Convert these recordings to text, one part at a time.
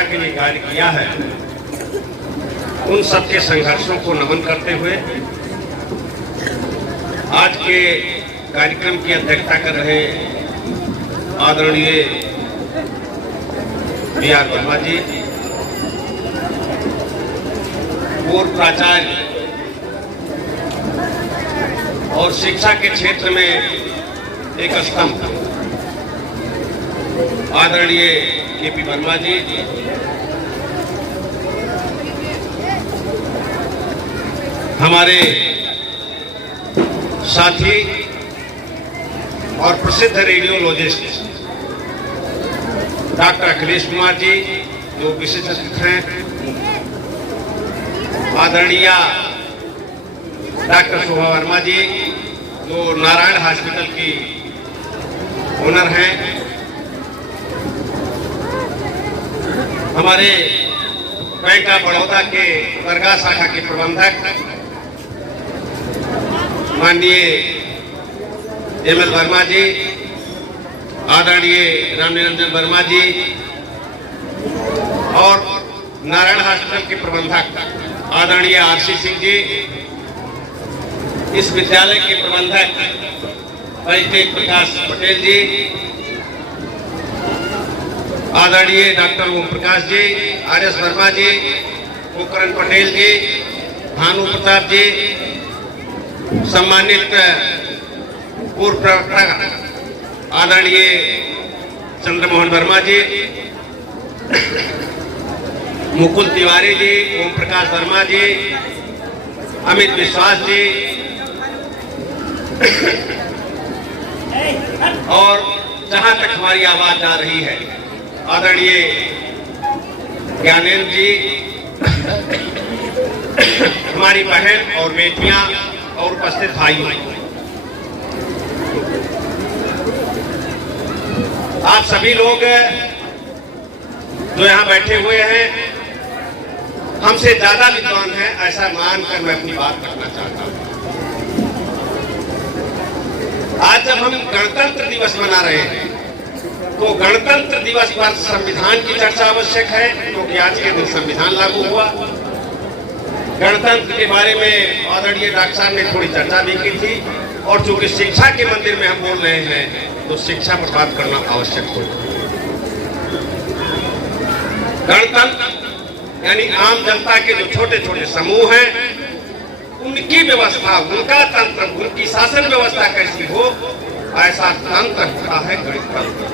के लिए गायन किया है, उन सबके संघर्षों को नमन करते हुए आज के कार्यक्रम की अध्यक्षता कर रहे आदरणीय बी.आर. वर्मा जी, पूर्व प्राचार्य और शिक्षा के क्षेत्र में एक स्तंभ आदरणीय के.पी. वर्मा जी, हमारे साथी और प्रसिद्ध रेडियोलॉजिस्ट डॉक्टर अखिलेश कुमार जी जो विशिष्ट हैं, आदरणीय डॉक्टर शोभा वर्मा जी जो नारायण हॉस्पिटल की ओनर हैं, हमारे बैंक ऑफ बड़ौदा के दरगाह शाखा के प्रबंधक माननीय एम.एल. वर्मा जी, आदरणीय रामनिरंजन वर्मा जी और नारायण हॉस्पिटल के प्रबंधक आदरणीय आर.सी. सिंह जी, इस विद्यालय के प्रबंधक परिचय प्रकाश पटेल जी, आदरणीय डॉक्टर ओम प्रकाश जी, आर.एस. वर्मा जी, पोखरण पटेल जी, भानु प्रताप जी, सम्मानित पूर्व प्रवक्ता आदरणीय चंद्रमोहन वर्मा जी, मुकुल तिवारी जी, ओम प्रकाश वर्मा जी, अमित विश्वास जी और जहां तक हमारी आवाज जा रही है आदरणीय ज्ञानेंद्र जी, हमारी बहन और बेटियां और उपस्थित भाई, आप सभी लोग जो यहाँ बैठे हुए हैं हमसे ज्यादा विद्वान हैं ऐसा मानकर मैं अपनी बात करना चाहता हूँ। आज जब हम गणतंत्र दिवस मना रहे हैं तो गणतंत्र दिवस पर संविधान की चर्चा आवश्यक है, क्योंकि आज के दिन संविधान लागू हुआ। गणतंत्र के बारे में आदरणीय डॉक्टर साहब ने थोड़ी चर्चा भी की थी, और चूंकि शिक्षा के मंदिर में हम बोल रहे हैं तो शिक्षा पर बात करना आवश्यक हो। गणतंत्र यानी आम जनता के जो छोटे छोटे समूह हैं उनकी व्यवस्था, उनका तंत्र, उनकी शासन व्यवस्था कैसी हो, ऐसा तंत्र होता है गणतंत्र।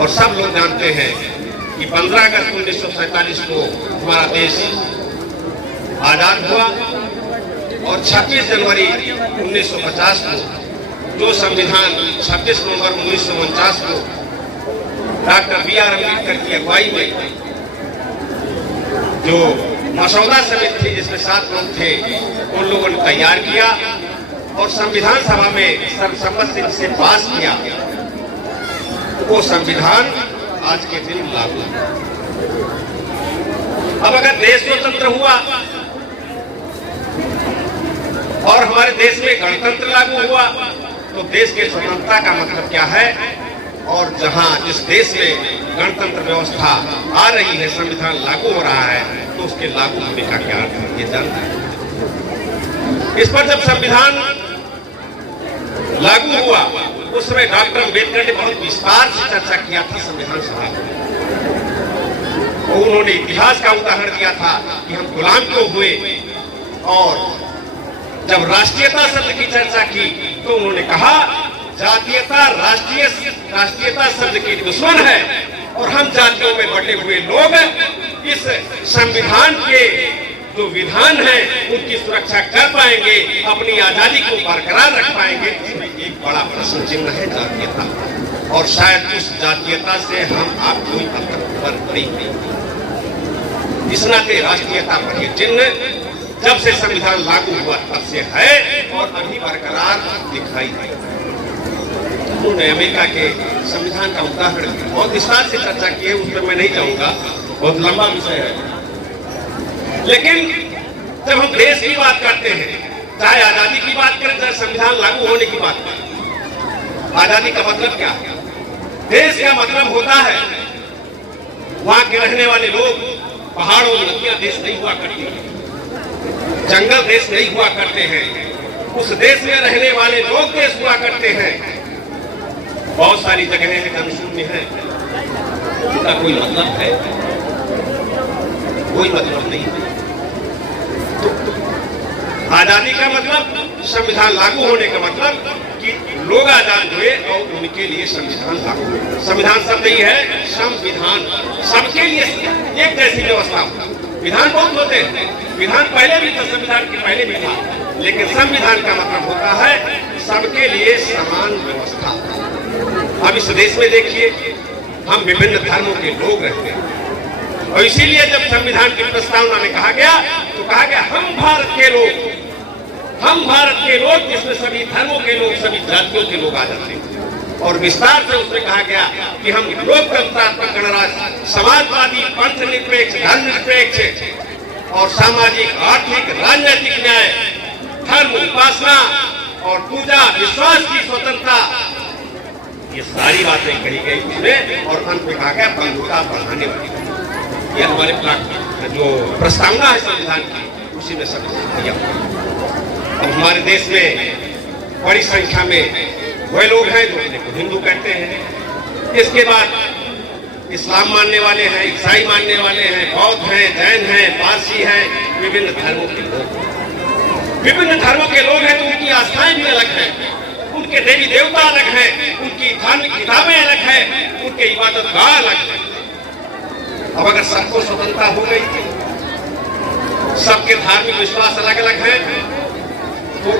और सब लोग जानते हैं कि 15 अगस्त 1947 को हमारा देश आजाद हुआ और 26 जनवरी 1950 को जो संविधान 26 नवंबर 1949 को डॉक्टर बी.आर. अम्बेडकर की अगुवाई में जो मसौदा समिति थी जिसमें 7 लोग थे, उन लोगों ने तैयार किया और संविधान सभा में सर्वसम्मति से पास किया। वो संविधान आज के दिन लागू। अब अगर देश स्वतंत्र हुआ और हमारे देश में गणतंत्र लागू हुआ तो देश के स्वतंत्रता का मतलब क्या है, और जहां जिस देश में गणतंत्र व्यवस्था आ रही है, संविधान लागू हो रहा है, तो उसके लागू होने का क्या अर्थ है ये जानते हैं। इस पर जब संविधान लागू हुआ उस समय डॉक्टर अम्बेडकर ने बहुत विस्तार से चर्चा किया था संविधान सभा में। उन्होंने इतिहास का उदाहरण दिया था कि हम गुलाम क्यों हुए, और जब राष्ट्रीयता शब्द की चर्चा की तो उन्होंने कहा जातीयता राष्ट्रीयता शब्द की दुश्मन है और हम जातियों में बटे हुए लोग इस संविधान के जो विधान है उनकी सुरक्षा कर पाएंगे, अपनी आजादी को बरकरार रख पाएंगे। इसमें एक बड़ा प्रश्न चिन्ह है जातीयता, और शायद उस जातीयता से हम आप कोई अंतर पर नहीं। इस नाते राष्ट्रीयता पर यह चिन्ह जब से संविधान लागू हुआ तब से है और अभी बरकरार दिखाई दे। उन्होंने अमेरिका के संविधान का उदाहरण बहुत विस्तार से चर्चा की है, उस पर मैं नहीं जाऊंगा, बहुत लंबा विषय है। लेकिन जब हम देश की बात करते हैं, चाहे आजादी की बात करें चाहे संविधान लागू होने की बात करें, आजादी का मतलब क्या है? देश का मतलब होता है वहां के रहने वाले लोग पहाड़ों नदियां देश नहीं हुआ करती, जंगल देश नहीं हुआ करते हैं, उस देश में रहने वाले लोग देश हुआ करते हैं। बहुत सारी जगहें हैं जहां शून्य है, इसका कोई मतलब है? कोई मतलब नहीं है। आजादी का मतलब, संविधान लागू होने का मतलब कि लोग आजाद हुए और उनके लिए संविधान लागू हुआ। संविधान शब्द ही है संविधान, सबके लिए एक जैसी व्यवस्था होता। विधान बहुत होते हैं, विधान पहले भी था, संविधान के पहले भी था, लेकिन संविधान का मतलब होता है सबके लिए समान व्यवस्था। अब इस देश में देखिए, हम विभिन्न धर्मों के लोग रहते हैं, और इसीलिए जब संविधान की प्रस्तावना में कहा गया तो कहा गया हम भारत के लोग, हम भारत के लोग, जिसमें सभी धर्मों के लोग, सभी जातियों के लोग आ जाते हैं। और विस्तार से उसमें कहा गया कि हम लोकतंत्रात्मक गणराज्य, समाजवादी, पंथ निरपेक्ष, धर्म निरपेक्ष और सामाजिक, आर्थिक, राजनीतिक न्याय, धर्म उपासना और पूजा विश्वास की स्वतंत्रता, ये सारी बातें कही गई उसमें। और अंत में कहा गया बंधुता बढ़ाने वाली। यह हमारे जो प्रस्तावना है संविधान की, उसी में सब दिया। अब हमारे देश में बड़ी संख्या में वह लोग हैं जो अपने को हिंदू कहते हैं, इसके बाद इस्लाम मानने वाले हैं, ईसाई मानने वाले हैं, बौद्ध हैं, जैन हैं, पारसी हैं, विभिन्न धर्मों के लोग। विभिन्न धर्मों के लोग हैं तो उनकी आस्थाएं भी अलग हैं, उनके देवी देवता अलग हैं, उनकी धार्मिक किताबें अलग हैं, उनके इबादत गाह अलग है। अब अगर सबको स्वतंत्रता हो गई, सबके धार्मिक विश्वास अलग अलग है, तो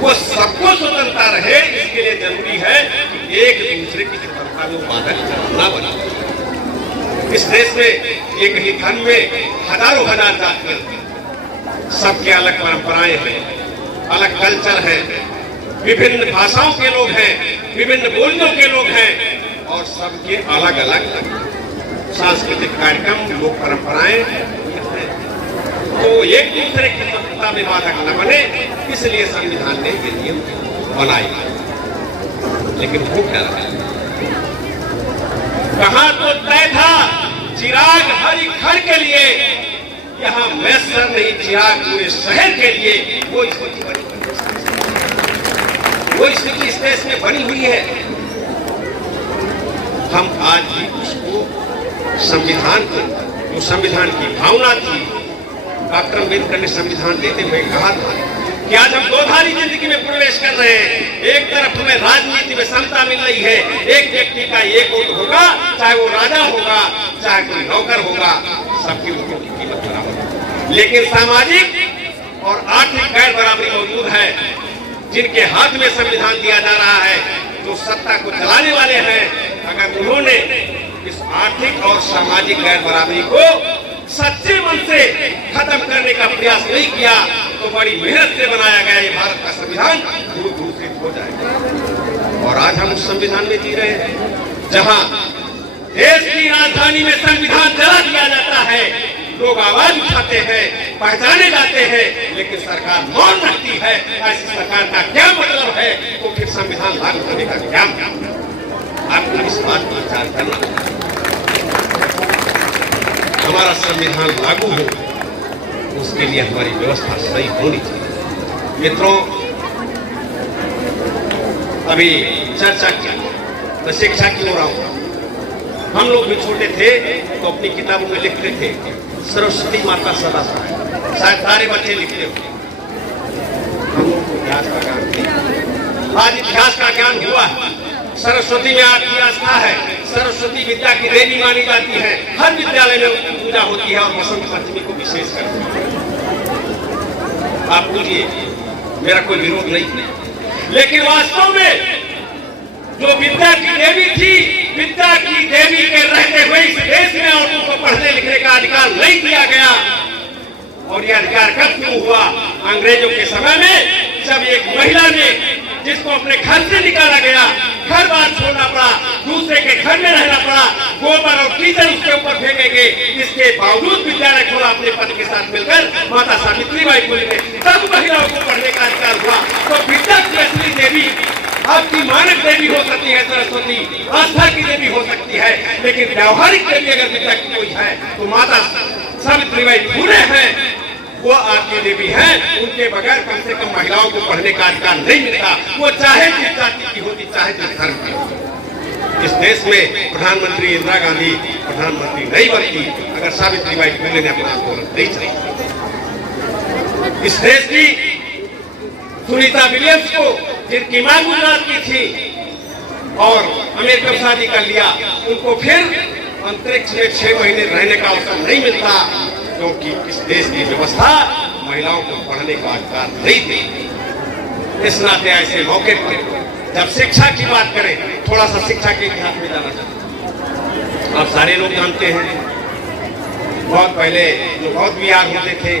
वो सबको स्वतंत्रता रहे, इसके लिए जरूरी है कि एक दूसरे की स्वतंत्रता में बाधक न बने। इस देश में एक ही धर्म में हजारों हजार जातियां, सबके अलग परंपराएं हैं, अलग कल्चर है, विभिन्न भाषाओं के लोग हैं, विभिन्न बोलियों के लोग हैं, और सबके अलग अलग सांस्कृतिक कार्यक्रम, लोक परंपराएं हैं। तो एक दूसरे की स्वतंत्रता में बाधक न बने, इसलिए संविधान ने ये नियम बनाए। लेकिन वो क्या रहा, कहां तो तय था चिराग हर घर के लिए, यहाँ मैसर नहीं चिराग पूरे शहर के लिए। वो स्थिति इस देश में बनी हुई है। हम आज भी उसको संविधान को, जो संविधान की भावना थी, डॉक्टर अम्बेडकर ने संविधान देते हुए कहा था कि आज हम दोधारी जिंदगी में प्रवेश कर रहे हैं। एक तरफ हमें राजनीति में समता मिल रही है, एक व्यक्ति का एक वोट होगा, चाहे वो राजा होगा, चाहे कोई नौकर होगा, सबके वोटों की कीमत बराबर। लेकिन सामाजिक और आर्थिक गैर बराबरी मौजूद है। जिनके हाथ में संविधान दिया जा रहा है, जो सत्ता को चलाने वाले हैं, अगर उन्होंने इस आर्थिक और सामाजिक गैर बराबरी को सच्चे मन से खत्म करने का प्रयास नहीं किया, तो बड़ी मेहनत से बनाया गया ये भारत का संविधान दूर दूर से हो जाएगा। और आज हम उस संविधान में जी रहे हैं जहां देश की राजधानी में संविधान जला दिया जाता है, लोग आवाज उठाते हैं, पहचाने जाते हैं, लेकिन सरकार मौन रखती है। ऐसी सरकार का क्या मतलब है? तो फिर संविधान लागू करने का क्या मतलब? आपको इस बात पर विचार करना। हमारा संविधान लागू हो, उसके लिए हमारी व्यवस्था सही होनी चाहिए। मित्रों, अभी चर्चा की, मैं शिक्षा की ओर आऊंगा। हम लोग भी छोटे थे तो अपनी किताबों में लिखते थे सरस्वती माता सदा सहाय। शायद सारे बच्चे लिखते हो। हम लोग को इतिहास का ज्ञान, आज इतिहास का ज्ञान हुआ है। सरस्वती में आपकी आस्था है, सरस्वती विद्या की देवी मानी जाती है, हर विद्यालय में उनकी पूजा होती है, और बसंत पंचमी को विशेष करती है। आप पूछिए, मेरा कोई विरोध नहीं है, लेकिन वास्तव में जो विद्या की देवी थी, विद्या की देवी के रहते हुए इस देश में औरतों को पढ़ने लिखने का अधिकार नहीं दिया गया। और यह अधिकार कब शुरू हुआ? अंग्रेजों के समय में, जब एक महिला ने, जिसको अपने घर से निकाला गया, घर बार छोड़ना पड़ा, दूसरे के घर में रहना पड़ा, गोबर और कीचड़ उसके ऊपर फेंके गए, इसके बावजूद विद्यालय खोला अपने पति के साथ मिलकर, माता सावित्री बाई फुले ने, तब महिलाओं को पढ़ने का अधिकार हुआ। तो विद्या की असली देवी आपकी मानक देवी हो सकती है सरस्वती, आस्था की देवी हो सकती है, लेकिन व्यावहारिक देवी अगर विद्या की कोई है तो माता सावित्रीबाई फुले हैं, वो आपकी देवी हैं। उनके बगैर कम से कम महिलाओं को पढ़ने का अधिकार नहीं मिलता, वो चाहे जिस जाति की होती, चाहे जिस धर्म की होती। इस देश में प्रधानमंत्री इंदिरा गांधी प्रधानमंत्री नहीं बनती अगर सावित्रीबाई फुले ने अपना आंदोलन नहीं चलाया। इस देश की सुनीता विलियम्स को, जिनकी मां गुजरात की थी और अमेरिका में शादी कर लिया, उनको फिर अंतरिक्ष में 6 महीने रहने का अवसर नहीं मिलता, क्योंकि इस देश की व्यवस्था महिलाओं को पढ़ने का अधिकार नहीं देती। इस नाते ऐसे मौके पर जब शिक्षा की बात करें, थोड़ा सा शिक्षा के इतिहास में जाना चाहते हैं। आप सारे लोग जानते हैं, बहुत पहले जो बौद्ध विहार होते थे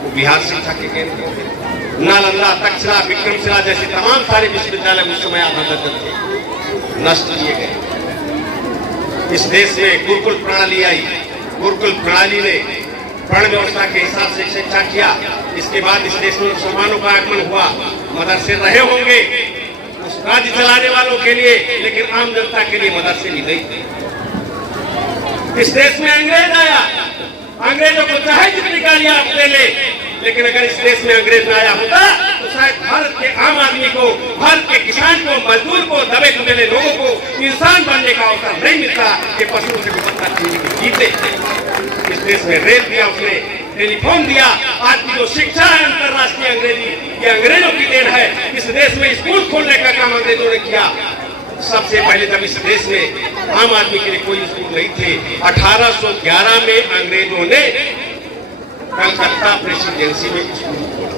वो बिहार शिक्षा के केंद्र होते थे। नालंदा, तक्षशिला, विक्रमशिला जैसे तमाम सारे विश्वविद्यालय उस समय आधार थे, नष्ट किए गए। इस देश में गुरुकुल प्रणाली आई। गुरुकुल प्रणाली ने वर्ण व्यवस्था के हिसाब से शिक्षा किया। इसके बाद इस देश में मुसलमानों का आगमन हुआ। मदरसे रहे होंगे उस राज्य चलाने वालों के लिए, लेकिन आम जनता के लिए मदरसे भी नहीं थे। इस देश में अंग्रेज आया, अंग्रेजों को चाहे जितनी गालियां आप ले ले, लेकिन अगर इस देश में अंग्रेज न आया होता तो शायद भारत के आम आदमी को, भारत के किसान को, मजदूर को, दबे कुचले लोगों को इंसान बनने का अवसर नहीं मिलता कि पशुओं से व्यवस्था जीते। इस देश में रेल दिया उसने, टेलीफोन दिया। आज की जो शिक्षा है अंतर्राष्ट्रीय अंग्रेजी, ये अंग्रेजों की देन है। इस देश में स्कूल खोलने का काम अंग्रेजों ने किया। सबसे पहले जब इस देश में आम आदमी के लिए कोई स्कूल नहीं थे, 1811 में अंग्रेजों ने कलकत्ता प्रेसिडेंसी में स्कूल खोला,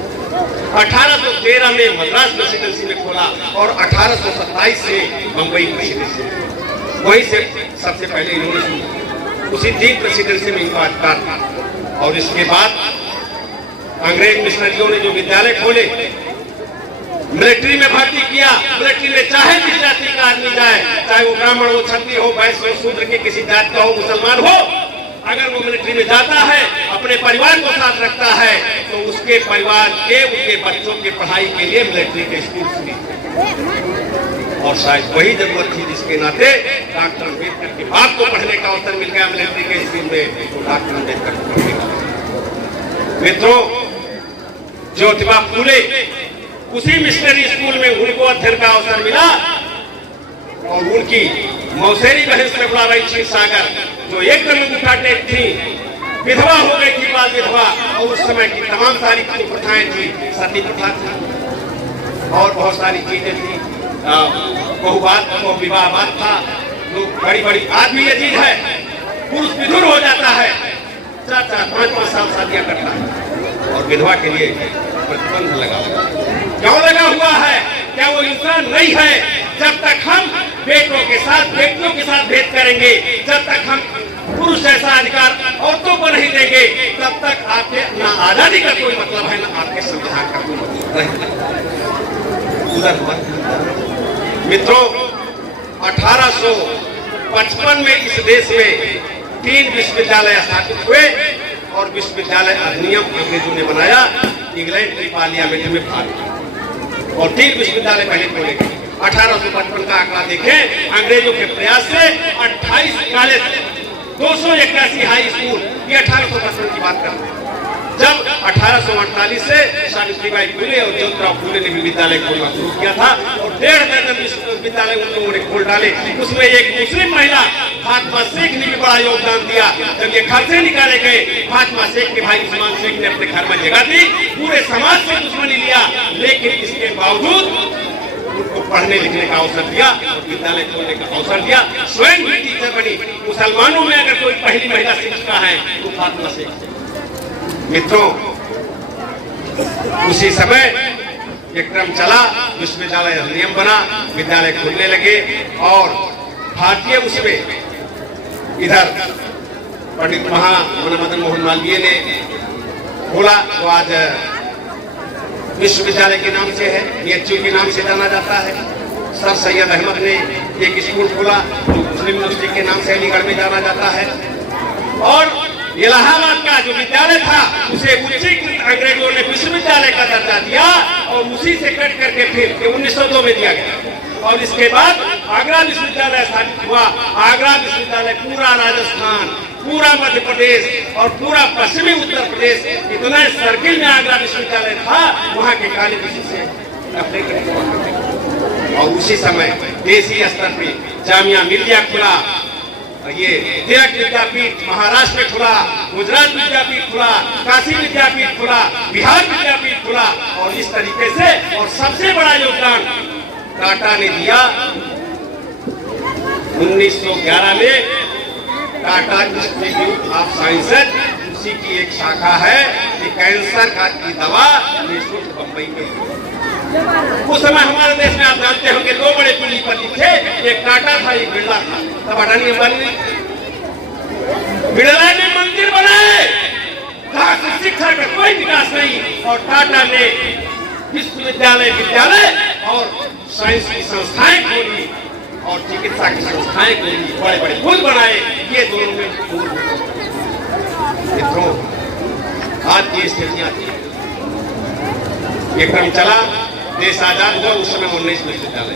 1813 में मद्रास प्रेसिडेंसी में खोला और 1827 में बंबई प्रेसिडेंसी में। वहीं से सबसे पहले इन्होंने शुरू, उसी 3 प्रेसिडेंसी में इनका अधिकार था। और इसके बाद अंग्रेज मिशनरियों ने जो विद्यालय खोले, मिलिट्री में भर्ती किया। मिलिट्री में चाहे जिस जाति का आदमी जाए, चाहे वो ब्राह्मण हो, क्षत्रिय हो, वैश्य हो, शूद्र के किसी जाति का हो, मुसलमान हो, अगर वो मिलिट्री में जाता है, अपने परिवार को साथ रखता है, तो उसके परिवार के, उसके बच्चों के पढ़ाई के लिए मिलिट्री के स्कूल खुले। और शायद वही जरूरत थी जिसके नाते डॉक्टर अम्बेडकर के बाप को पढ़ने का अवसर मिल गया मिलिट्री के स्कूल में, तो डॉक्टर अम्बेडकर को पढ़ने का। मित्रों, ज्योतिबा फूले, उसी मिशनरी स्कूल में उनको अध्ययन का अवसर मिला और उनकी मौसेरी बहन सरफराबाई क्षीरसागर, जो एकदम उठाटे थी, विधवा हो गई थी, बाल विधवा, और उस समय की तमाम सारी प्रथाएं थी, सती प्रथा थी और बहुत सारी चीजें थी, बहुविवाहवाद था। लोग बड़ी बड़ी आदमी ये चीज है, पुरुष विधुर हो जाता है, 4-4, 5-5 साल शादियां करता है और विधवा के लिए प्रतिबंध लगा हुआ है। क्यों लगा हुआ है? क्या वो इंसान नहीं है? जब तक हम बेटों के साथ, बेटियों के साथ भेद करेंगे, जब तक हम पुरुष जैसा अधिकार औरतों को नहीं देंगे, तब तक आपके ना आजादी का कोई मतलब है, ना आपके संविधान का कोई मतलब नहीं। मित्रों, 1855 में इस देश में 3 विश्वविद्यालय स्थापित हुए और विश्वविद्यालय अधिनियम अंग्रेजों ने बनाया, इंग्लैंड की पार्लियामेंट में पारित, और 3 विश्वविद्यालय पहले खोले गए। 1855 का आंकड़ा देखें, अंग्रेजों के प्रयास से 28 कॉलेज, 281 हाई स्कूल, ये 1855 की बात कर रहे हैं। जब 1848 से सावित्रीबाई फुले और ज्योतिराव फुले ने भी विद्यालय खोलना शुरू किया था और 1.5 दर्जन विश्वविद्यालय उन लोगों ने खोल डाले। उसमें एक मुस्लिम महिला फातिमा शेख ने भी बड़ा योगदान दिया। जब ये घर से निकाले गए, फातिमा शेख के भाई उस्मान शेख ने अपने घर में जगह दी, पूरे समाज से दुश्मनी लिया, लेकिन इसके बावजूद उनको पढ़ने लिखने का अवसर दिया और विद्यालय खोलने का अवसर दिया। स्वयं भी टीचर बनी। मुसलमानों में अगर कोई पहली महिला शिक्षिका है तो फातिमा शेख। मित्रों, उसी समय एक क्रम चला, विश्वविद्यालय अधिनियम बना, विद्यालय खुलने लगे और भारतीय उसमें इधर पंडित मदन मोहन मालवीय ने खोला, तो आज विश्वविद्यालय के नाम से है, BHU के नाम से जाना जाता है। सर सैयद अहमद ने एक स्कूल खोला जो मुस्लिम यूनिवर्सिटी के नाम से अलीगढ़ में जाना जाता है। और इलाहाबाद का जो विद्यालय था उसे उच्चीकृत अंग्रेजों ने विश्वविद्यालय का दर्जा दिया और उसी से कट करके फिर 1902 में दिया गया। और इसके बाद आगरा विश्वविद्यालय स्थापित हुआ। आगरा विश्वविद्यालय पूरा राजस्थान, पूरा मध्य प्रदेश और पूरा पश्चिमी उत्तर प्रदेश, इतना सर्किल में आगरा विश्वविद्यालय था, वहाँ के काले किसी से अपने और उसी समय देशी स्तर पे जामिया मिलिया खुला, ये तिलक विद्यापीठ महाराष्ट्र में खुला, गुजरात विद्यापीठ खुला, काशी विद्यापीठ खुला, बिहार विद्यापीठ खुला। और इस तरीके से और सबसे बड़ा योगदान टाटा ने दिया 1911 में। टाटा इंस्टीट्यूट ऑफ साइंस, उसी की एक शाखा है कि कैंसर की दवा निःशुल्क बंबई में। उस समय हमारे देश में आप जानते होंगे दो बड़े पूंजीपति थे, एक टाटा था, एक बिरला था। तब अडानी अंबानी, बिरला ने मंदिर बनाए, कहा कि शिक्षा का कोई विकास नहीं, और टाटा ने विश्वविद्यालय, विद्यालय और साइंस की संस्थाएं खोली और चिकित्सा की संस्थाएं खोली, बड़े बड़े पुल बनाए। ये दोनों में मित्रों आज की स्थितियां थी। ये क्रम चला, देश आजाद हुआ, उस समय 19 विश्वविद्यालय।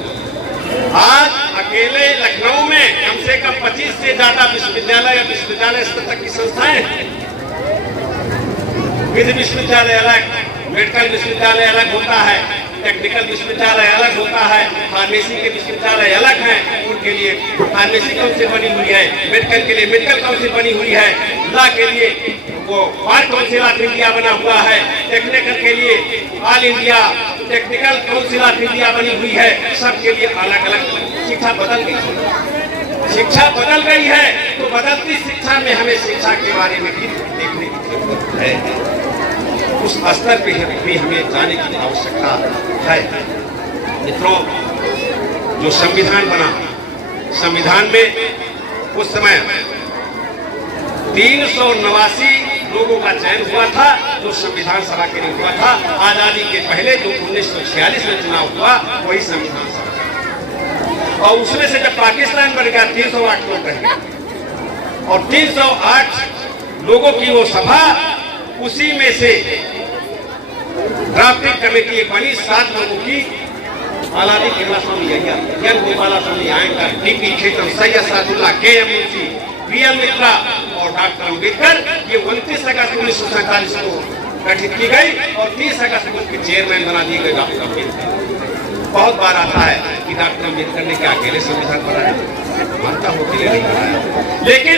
आज अकेले लखनऊ में कम से कम 25 से ज्यादा विश्वविद्यालय या विश्वविद्यालय स्तर तक की संस्थाएं हैं। विधि विश्वविद्यालय अलग, मेडिकल विश्वविद्यालय अलग होता है, टेक्निकल विश्वविद्यालय अलग होता है, फार्मेसी के विश्वविद्यालय अलग हैं। उनके लिए फार्मेसी काउंसिल बनी हुई है, मेडिकल के लिए मेडिकल काउंसिल बनी हुई है, लॉ के लिए वो बार काउंसिल ऑफ इंडिया बना हुआ है, टेक्निकल के लिए all India technical council of India बनी हुई है। सबके लिए अलग अलग शिक्षा बदल गई है। शिक्षा बदल गई है तो बदलती शिक्षा में हमें शिक्षा के बारे में भी देखने की जरूरत है। उस स्तर पे भी हमें जाने की आवश्यकता है। मित्रों, जो संविधान बना, संविधान में उस समय 389 लोगों का चयन हुआ था जो संविधान सभा के लिए हुआ था। आजादी के पहले जो 1946 में चुनाव हुआ वही संविधान सभा, और उसमें से जब पाकिस्तान बन गया 308 लोग रहे और 308 लोगों की वो सभा, उसी में से ड्राफ्टिंग कमेटी एक बनी 7 लोगों की। Alladi Kerala Swami Iyer, N Gopala Swami Ayyangar, DP Khaitan, Syed Saadulla, KM. Munshi, BL. Mitra और डॉक्टर अम्बेडकर। ये 29 अगस्त 1947 को गठित की गई और 30 अगस्त को उसके चेयरमैन बना दिए गए डॉक्टर अम्बेडकर। बहुत बार आता है कि डॉक्टर अम्बेडकर ने क्या अकेले संविधान बनाया, मानता हो कि नहीं बनाया, लेकिन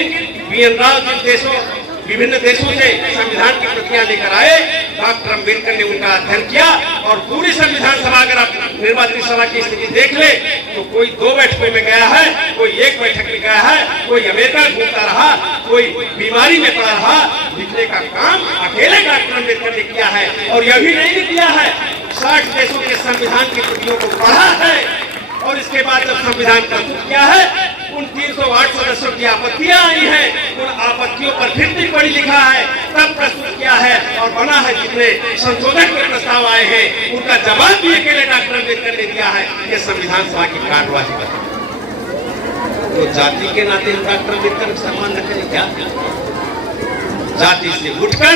बी.एन. राव जिन विभिन्न देशों से संविधान की प्रतियां लेकर आए, डॉक्टर अम्बेडकर ने उनका अध्ययन किया और पूरी संविधान सभा, अगर आप निर्वाचित सभा की स्थिति देख ले तो कोई 2 बैठकों में गया है, कोई 1 बैठक में गया है, कोई अमेरिका घूमता रहा, कोई बीमारी में पड़ा रहा। लिखने का काम अकेले डॉक्टर अम्बेडकर ने किया है। और यह भी नहीं किया है, 60 देशों के संविधान की प्रतियों को पढ़ा है और इसके बाद जब संविधान प्रस्तुत किया है, उन 308 सदस्यों की आपत्तियां आई हैं, उन आपत्तियों पर फिर टिप्पणी लिखा है, तब प्रस्तुत किया है और बना है। जितने संशोधन के प्रस्ताव आए हैं उनका जवाब भी अकेले डॉक्टर अम्बेडकर ने दिया है। ये संविधान सभा की कार्यवाही है। तो जाति के नाते डॉक्टर अम्बेडकर सम्मान न करें क्या? जाति से उठकर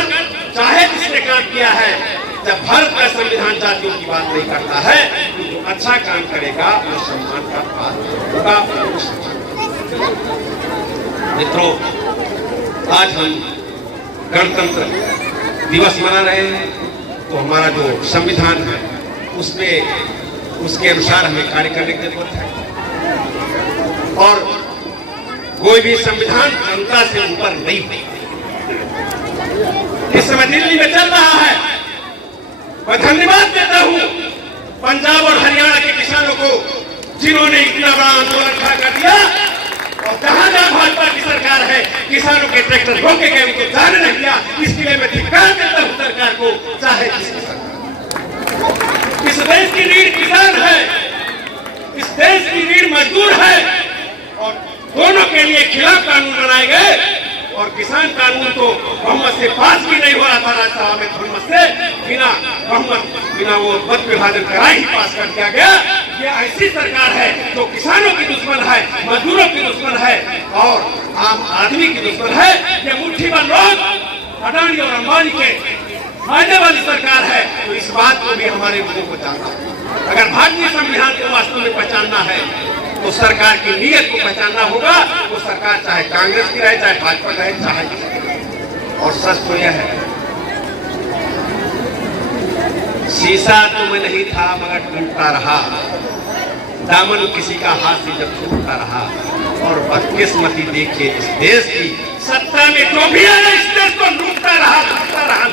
चाहे जिसने काम किया है, जब भारत का संविधान जातियों की बात नहीं करता है तो जो अच्छा काम करेगा वो सम्मान का पात्र होगा। मित्रों, आज हम गणतंत्र दिवस मना रहे हैं, तो हमारा जो संविधान है उसमें उसके अनुसार हमें कार्य करने की जरूरत है। और कोई भी संविधान जनता से ऊपर नहीं है। इस समय दिल्ली में चल रहा है। मैं धन्यवाद देता हूं पंजाब और हरियाणा के किसानों को, जिन्होंने इतना बड़ा आंदोलन खड़ा कर दिया और जहां जहां भाजपा की सरकार है किसानों के ट्रैक्टर रोके गए, उनको जाने नहीं दिया। इसके लिए मैं धिक्कार देता हूं सरकार को, चाहे किसी सरकार। इस देश की रीढ़ किसान है, इस देश की रीढ़ मजदूर है और दोनों के लिए खिलाफ कानून बनाए गए। और किसान कानून तो बहुमत से पास भी नहीं हो रहा था राज्यसभा में, बहुमत से बिना बहुमत, बिना वो मत विभाजन कराए ही पास कर दिया गया। ये ऐसी सरकार है जो किसानों की दुश्मन है, मजदूरों की दुश्मन है और आम आदमी की दुश्मन है। ये मुट्ठी भर लोग अडानी और अंबानी के फायदे वाली सरकार है। तो इस बात को भी हमारे लोगों को जानना है। अगर भारतीय संविधान को वास्तव में पहचानना है तो सरकार की नीयत को पहचानना होगा। वो सरकार चाहे कांग्रेस की रहे, चाहे भाजपा रहे, चाहे। और सच तो यह है, शीशा तो मैं नहीं था मगर टूटता रहा, दामन किसी का हाथ से जब छूटता रहा। और बदकिस्मती देखिए इस देश की, सत्ता में जो भी है इस देश को लूटता रहा, लूटता रहा।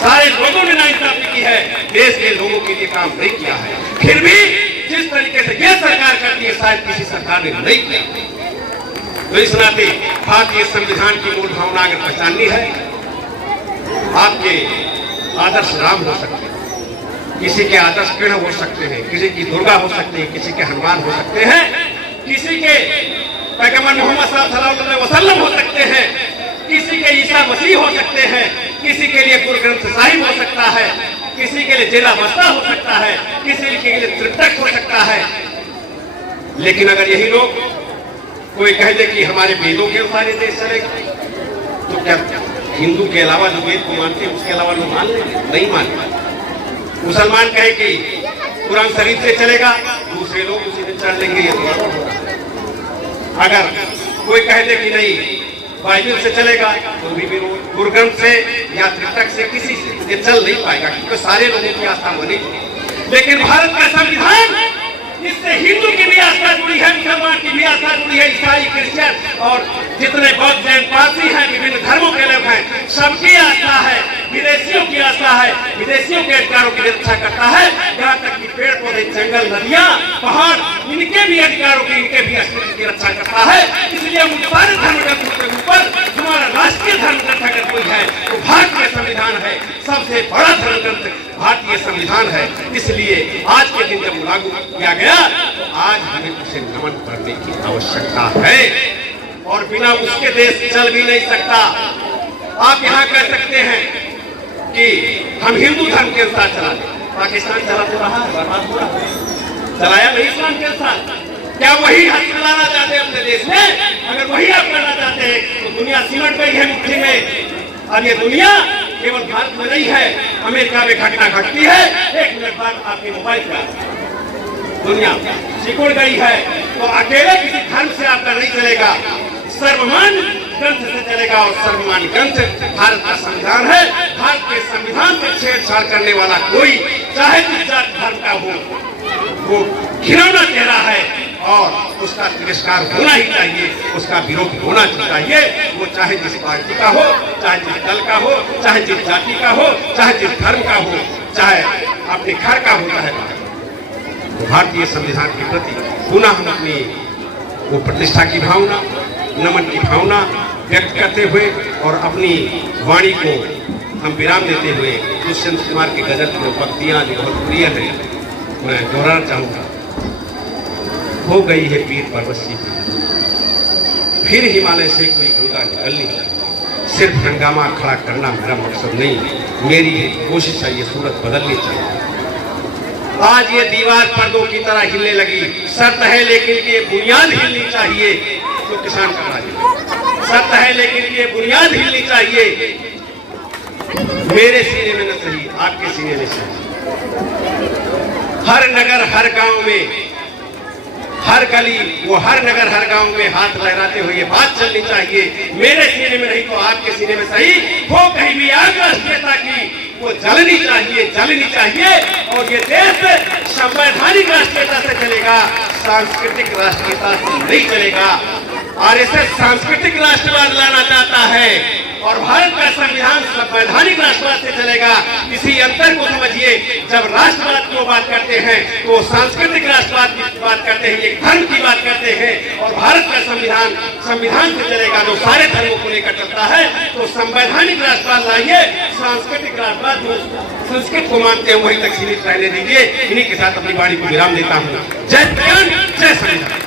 सारे लोगों ने नाइंसाफी की है, देश के लोगों के लिए काम नहीं किया है। फिर भी जिस तरीके से ये सरकार करती है शायद किसी सरकार ने नहीं किया। तो इस नाते भारतीय संविधान की मूल भावना अगर पहचाननी है, आपके आदर्श राम हो सकते हैं, किसी के आदर्श कृष्ण हो सकते हैं, किसी की दुर्गा हो सकती है, किसी के हनुमान हो सकते हैं, किसी के पैगंबर मोहम्मद सल्लल्लाहु अलैहि वसल्लम हो सकते हैं, किसी के ईसा मसीह हो सकते हैं, किसी के लिए गुरु ग्रंथ साहिब हो सकता है, किसी के लिए जिला बस्ता हो सकता है, किसी के लिए त्रिपिटक हो सकता है। लेकिन अगर यही लोग कोई कह दे कि हमारे वेदों के अनुसार ये देश चलेगा, तो क्या हिंदू के अलावा जो वेद को मानते हैं उसके अलावा लोग मान लेंगे? नहीं मानते। मुसलमान कहे कि कुरान शरीफ से चलेगा, दूसरे लोग उसी दिन चढ़ लेंगे। ये अगर कोई कह दे कि नहीं बाइबल से चलेगा, तो भी गुरु ग्रंथ से या त्रिपिटक से किसी से ये चल नहीं पाएगा, क्योंकि सारे लोगों की आस्था बनी। लेकिन भारत का संविधान, इससे हिंदू की भी आस्था जुड़ी है, मुसलमान की भी आस्था जुड़ी है, ईसाई, क्रिश्चियन और जितने बौद्ध, जैन, पारसी हैं, विभिन्न धर्मों के लोग हैं, सबकी आस्था है। विदेशियों की आस्था है, विदेशियों के अधिकारों की रक्षा करता है। यहाँ तक कि पेड़ पौधे, जंगल, नदियाँ, पहाड़, इनके भी अधिकारों की, इनके भी अस्तित्व की रक्षा करता है। इसलिए हम सारे धर्म ग्रंथों के ऊपर हमारा राष्ट्रीय धर्म ग्रंथ अगर कोई है तो भारतीय संविधान है। सबसे बड़ा धर्म ग्रंथ भारतीय संविधान है। इसलिए आज के दिन जब लागू किया गया तो आज हमें उसे नमन करने की आवश्यकता है, और बिना उसके देश चल भी नहीं सकता। आप यहाँ कह सकते हैं कि हम हिंदू धर्म के अनुसार चला लें, पाकिस्तान चला तो रहा है, बर्बाद हो रहा है, चलाया नहीं इस्लाम के अनुसार। क्या वही हम चलाना चाहते हैं अपने देश में? अगर वही आप करना चाहते हैं तो दुनिया सिमट गई है मुट्ठी में। और ये दुनिया केवल भारत में नहीं है, अमेरिका में घटना घटती है, 1 मिनट बाद आपके मोबाइल पर दुनिया सिकुड़ गई है। तो अकेले किसी धर्म से आपका नहीं चलेगा, सर्वमान्य ग्रंथ से चलेगा। और सर्वमान्य ग्रंथ भारत का संविधान है। भारत के संविधान से छेड़छाड़ करने वाला कोई, चाहे जिस जाति धर्म का हो, वो घिनौना चेहरा है और उसका तिरस्कार होना ही चाहिए, उसका विरोध होना चाहिए। वो चाहे जिस पार्टी का हो, चाहे जिस दल का हो, चाहे जिस जाति का हो, चाहे जिस धर्म का हो, चाहे अपने घर का हो, चाहे तो भारतीय संविधान के प्रति पुनः हम अपनी वो प्रतिष्ठा की भावना, नमन की भावना व्यक्त करते हुए और अपनी वाणी को हम विराम देते हुए दुष्यंत कुमार के गजल की पंक्तियां जो बहुत प्रिय है मैं दोहराना चाहूँगा। हो गई है पीर परवसी, फिर हिमालय से कोई गंगा निकलनी चाहिए। सिर्फ हंगामा खड़ा करना मेरा मकसद नहीं, मेरी कोशिश है ये सूरत बदलनी चाहिए। आज ये दीवार पर्दों की तरह हिलने लगी, शर्त है लेकिन ये बुनियाद हिलनी चाहिए। तो किसान का राज शर्त है लेकिन ये बुनियाद हिलनी चाहिए। मेरे सीने में न सही, आपके सीने में सही। हर नगर हर गांव में, हर गली वो हर नगर हर गांव में हाथ लहराते हुए ये बात चलनी चाहिए, मेरे सीने में नहीं तो आपके सीने में सही। हो कहीं भी आग राष्ट्रीयता की, वो जलनी चाहिए, जलनी चाहिए। और ये देश संवैधानिक राष्ट्रीयता से चलेगा, सांस्कृतिक राष्ट्रीयता से नहीं चलेगा। आरएसएस सांस्कृतिक राष्ट्रवाद लाना चाहता है और भारत का संविधान संवैधानिक राष्ट्रवाद से चलेगा। इसी अंतर को समझिए, जब राष्ट्रवाद की बात करते हैं तो सांस्कृतिक राष्ट्रवाद की बात करते हैं, एक धर्म की बात करते हैं। और भारत का संविधान संविधान से चलेगा जो सारे धर्मों को लेकर चलता है। तो संवैधानिक राष्ट्रवाद लाइए, सांस्कृतिक राष्ट्रवाद संस्कृत को मानते हैं वहीं तक सीमित रहने दीजिए। इन्हीं के साथ अपनी वाणी को विराम देता हूँ। जय विज्ञान, जय संविधान।